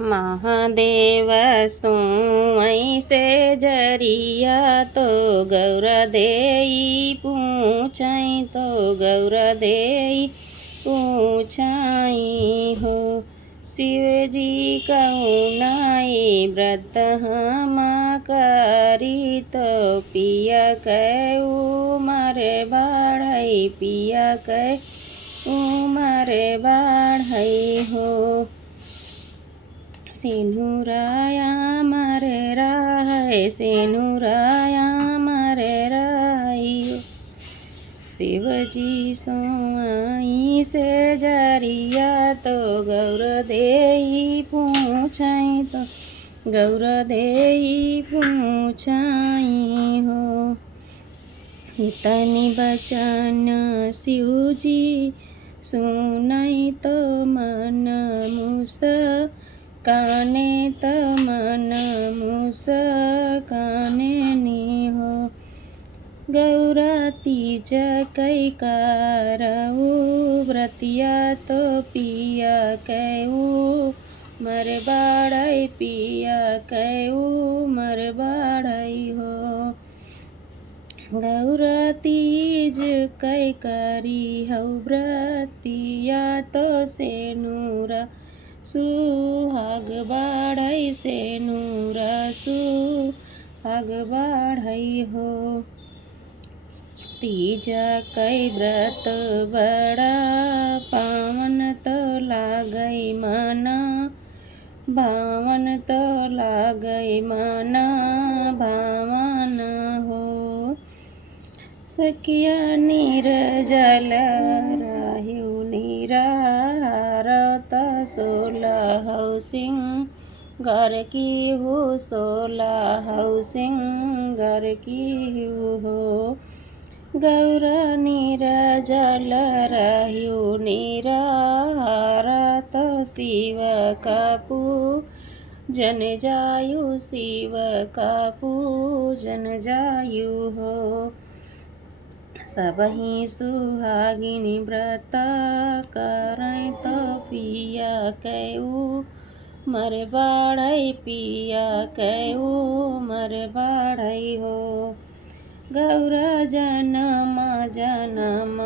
महादेव सोई से जरिया तो गौर देई पूछाई तो गौर देई पूछाई हो। शिव जी कहुनाई व्रत हम करी तो पिया कै उमर बढ़ई पिया कै उमर बढ़ई हो। सिंधुराया मरे राय सिंधुराया मरे राय शिवजी सोई से जरिया तो गौर देई पूछाई तो गौर देई पूछाई हो। इतनी बचन शिवजी सुनाई तो मन मुस काने त मन मुस काने नी हो। गौरा तीज कै कारऊ व्रतिया तो पिया कैऊ मर बाड़ई पिया कैऊ मर बाड़ई हो। गौरा तीज कै करी हऊ व्रतिया तो सेनुरा सुहाग बाढ़ई सेनुरा सुहाग बाढ़ई हो। तीज कै व्रत बड़ा पावन तो लागई मना भावन तो लागई मना भावन हो। सखिया निर्जल राहिउ निराहार त सोलहउ सिंगार की हो सोलहउ सिंगार की हो। गौर निर्जल रहिउ निराहार त शिव का पूजन जायु शिव का पूजन जायु हो। सबहि सुहागिनी व्रत करई तो पिया कैऊ मर बाड़ई पिया कैऊ मर बाड़ई हो। गौर जनम जनम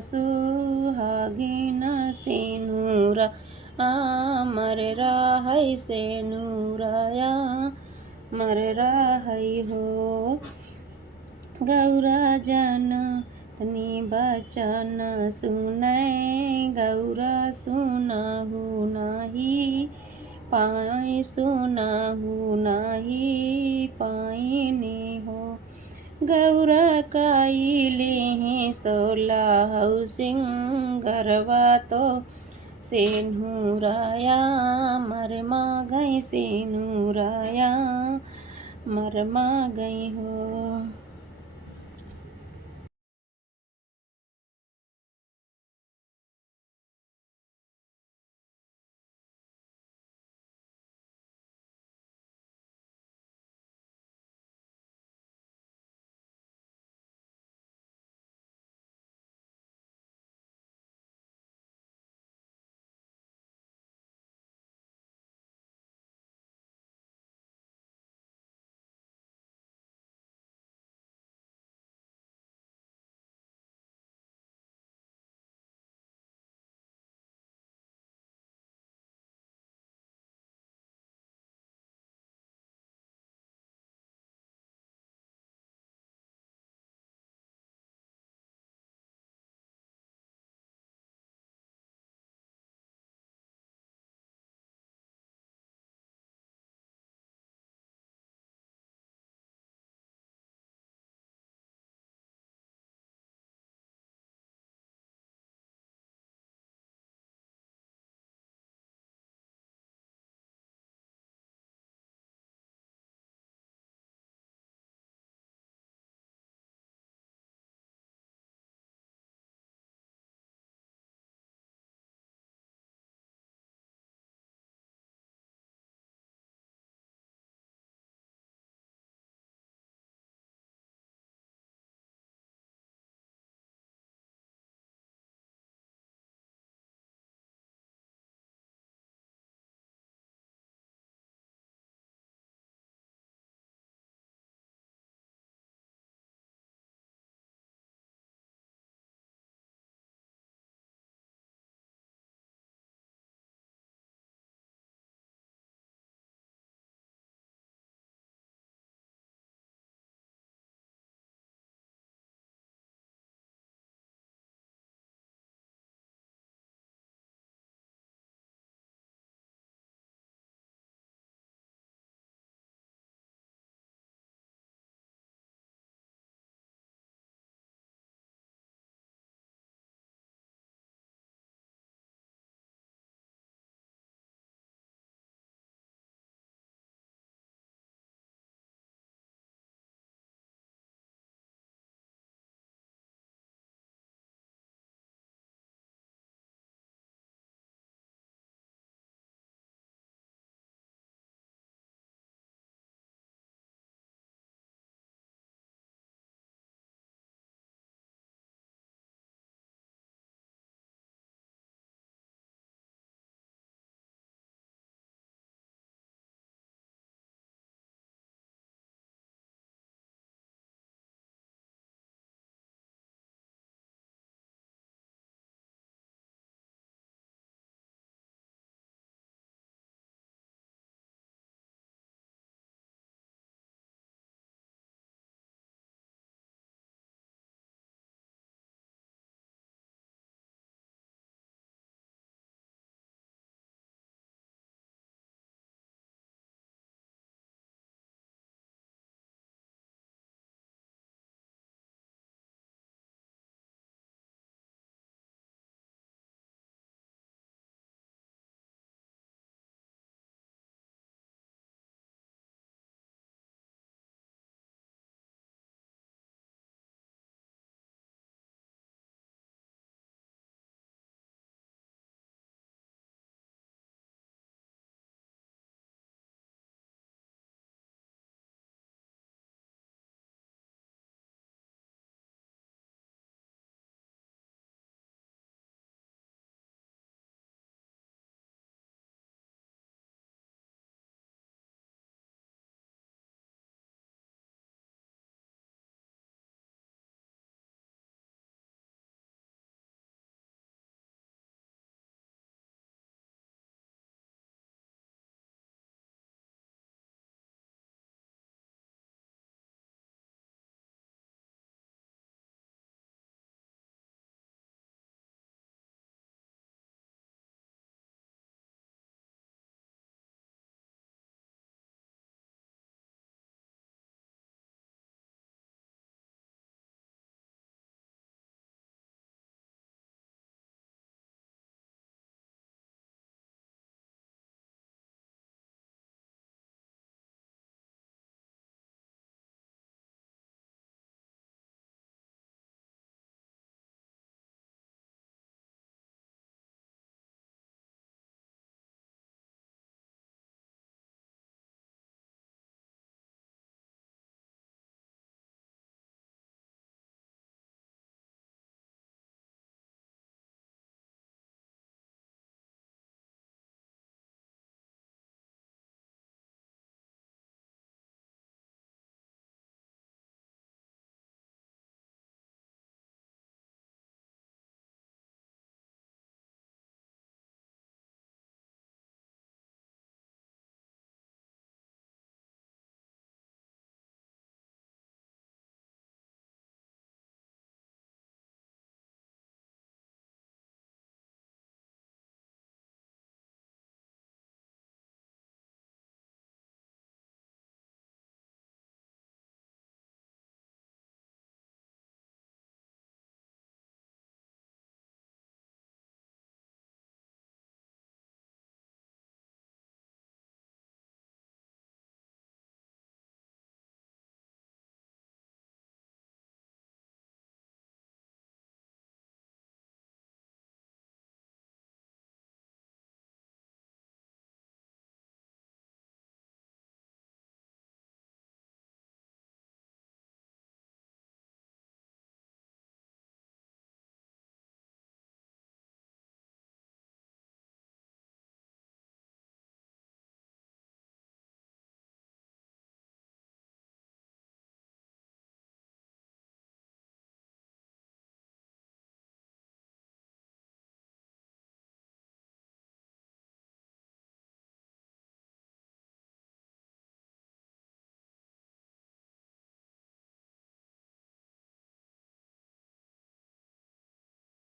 सुहागिन सिनुरा मर रहई सेनुराया मर रहई हो। गौर जन तनी बचन सुनई गौर सुनहु नाही पाई सुनहु नाही पाइने हो। गौर कइली सोलहउ सिंगरवा तो सेनुराया मर मागई सेनुराया मर मागई हो।